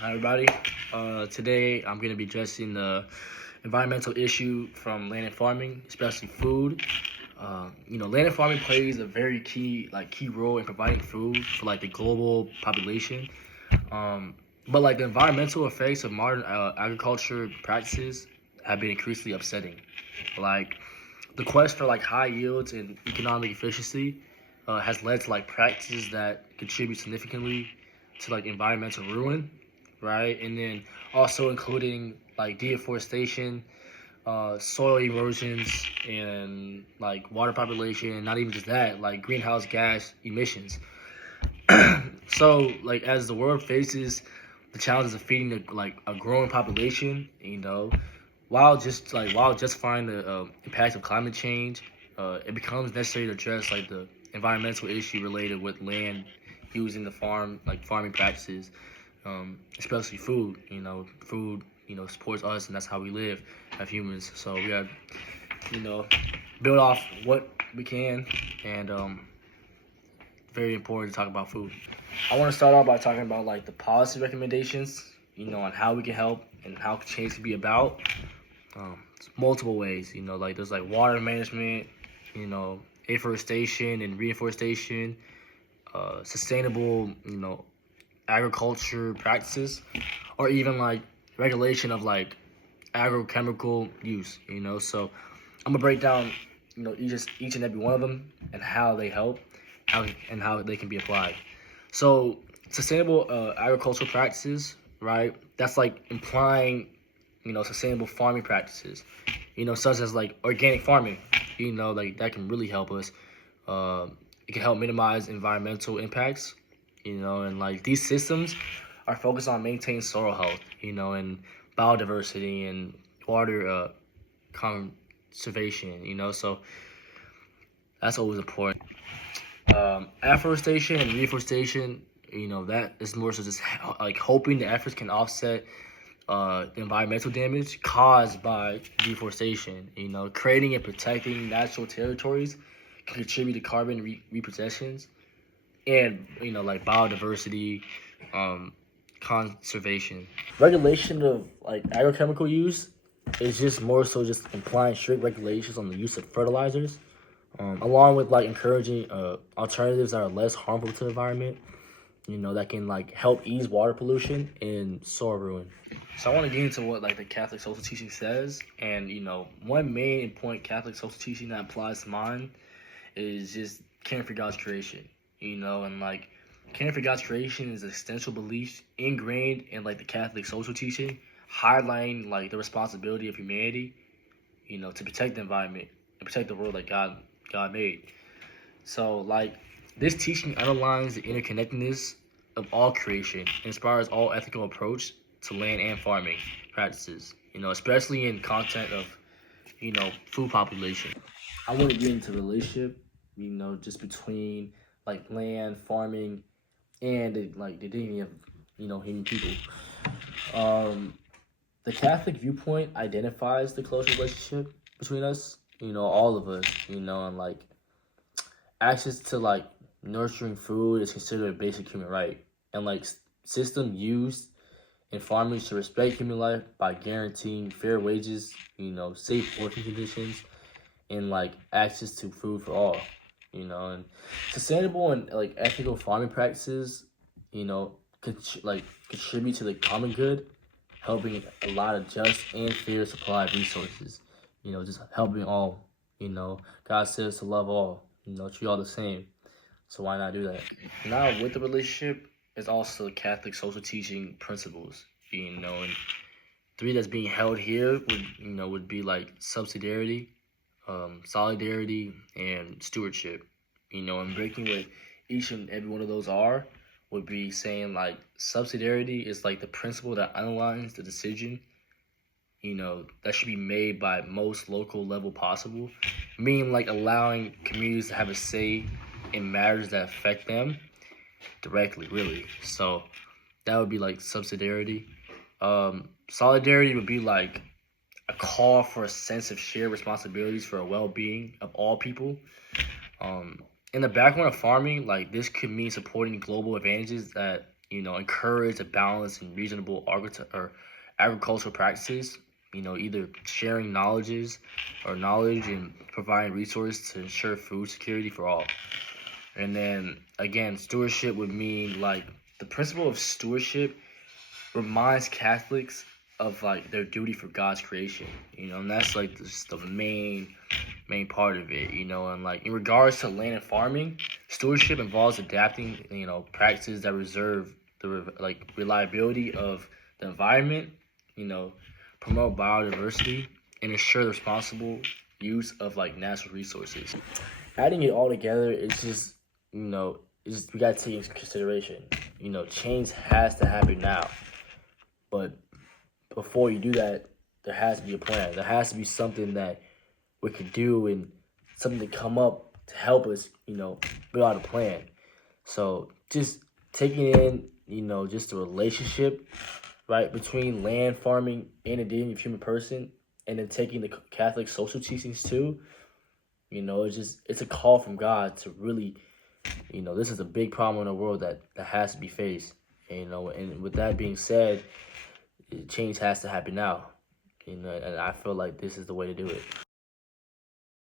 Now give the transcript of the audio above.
Hi everybody. Today I'm going to be addressing the environmental issue from land and farming, especially food. Land and farming plays a very key role in providing food for like the global population. But like the environmental effects of modern agriculture practices have been increasingly upsetting. Like the quest for like high yields and economic efficiency has led to like practices that contribute significantly to like environmental ruin, right? And then also including like deforestation, soil erosions, and like water population. Not even just that, like greenhouse gas emissions. So like as the world faces the challenges of feeding a growing population, while justifying the impact of climate change, it becomes necessary to address like the environmental issue related with land used in the farming practices, especially food. Food supports us, and that's how we live as humans. So we got you know build off what we can, and very important to talk about food. I want to start off by talking about like the policy recommendations, on how we can help and how change can be about. Multiple ways, like there's like water management, afforestation and reforestation, sustainable, agriculture practices, or even like regulation of like agrochemical use. So I'm gonna break down, each and every one of them and how they help, and how they can be applied. So sustainable agricultural practices, right? That's like implying, sustainable farming practices, such as like organic farming. Like that can really help us. Uh, it can help minimize environmental impacts, and like these systems are focused on maintaining soil health, and biodiversity and water conservation, so that's always important. Afforestation and reforestation, that is more so just like hoping the efforts can offset the environmental damage caused by deforestation. Creating and protecting natural territories can contribute to carbon repossessions and like biodiversity conservation. Regulation of like agrochemical use is just more so just implying strict regulations on the use of fertilizers, along with like encouraging alternatives that are less harmful to the environment. That can like help ease water pollution and soil ruin. So I want to get into what like the Catholic social teaching says, and one main point Catholic social teaching that applies to mine is just caring for God's creation. And like caring for God's creation is an essential belief ingrained in like the Catholic social teaching, highlighting like the responsibility of humanity, to protect the environment and protect the world that God made. So like this teaching underlines the interconnectedness of all creation, inspires all ethical approach to land and farming practices, especially in content of, food population. I want to get into the relationship, just between like land, farming, and the dignity of, human people. Um, the Catholic viewpoint identifies the close relationship between us, all of us, and like access to like nurturing food is considered a basic human right, and like system used in farming to respect human life by guaranteeing fair wages, safe working conditions, and like access to food for all, and sustainable and like ethical farming practices, contribute to the common good, helping a lot of just and fair supply of resources, just helping all, God says to love all, treat all the same. So why not do that? Now with the relationship is also Catholic social teaching principles, and three that's being held here would be like subsidiarity, solidarity, and stewardship. And breaking what each and every one of those are would be saying like subsidiarity is like the principle that underlines the decision, that should be made by most local level possible, meaning like allowing communities to have a say in matters that affect them directly, really. So that would be like subsidiarity. Solidarity would be like a call for a sense of shared responsibilities for a well-being of all people. Um, in the background of farming, like this could mean supporting global advantages that encourage a balanced and reasonable agricultural practices. Either sharing knowledge and providing resources to ensure food security for all. And then again, stewardship would mean like the principle of stewardship reminds Catholics of like their duty for God's creation, and that's like just the main part of it, and like in regards to land and farming, stewardship involves adapting, practices that reserve the reliability of the environment, you know, promote biodiversity, and ensure the responsible use of like natural resources. Adding it all together is just, we gotta take into consideration. Change has to happen now, but before you do that, there has to be a plan. There has to be something that we could do and something to come up to help us, build out a plan. So just taking in, just the relationship, right, between land, farming, and the dignity of human person, and then taking the Catholic social teachings too, it's a call from God to really, this is a big problem in the world that has to be faced. And with that being said, change has to happen now. And I feel like this is the way to do it.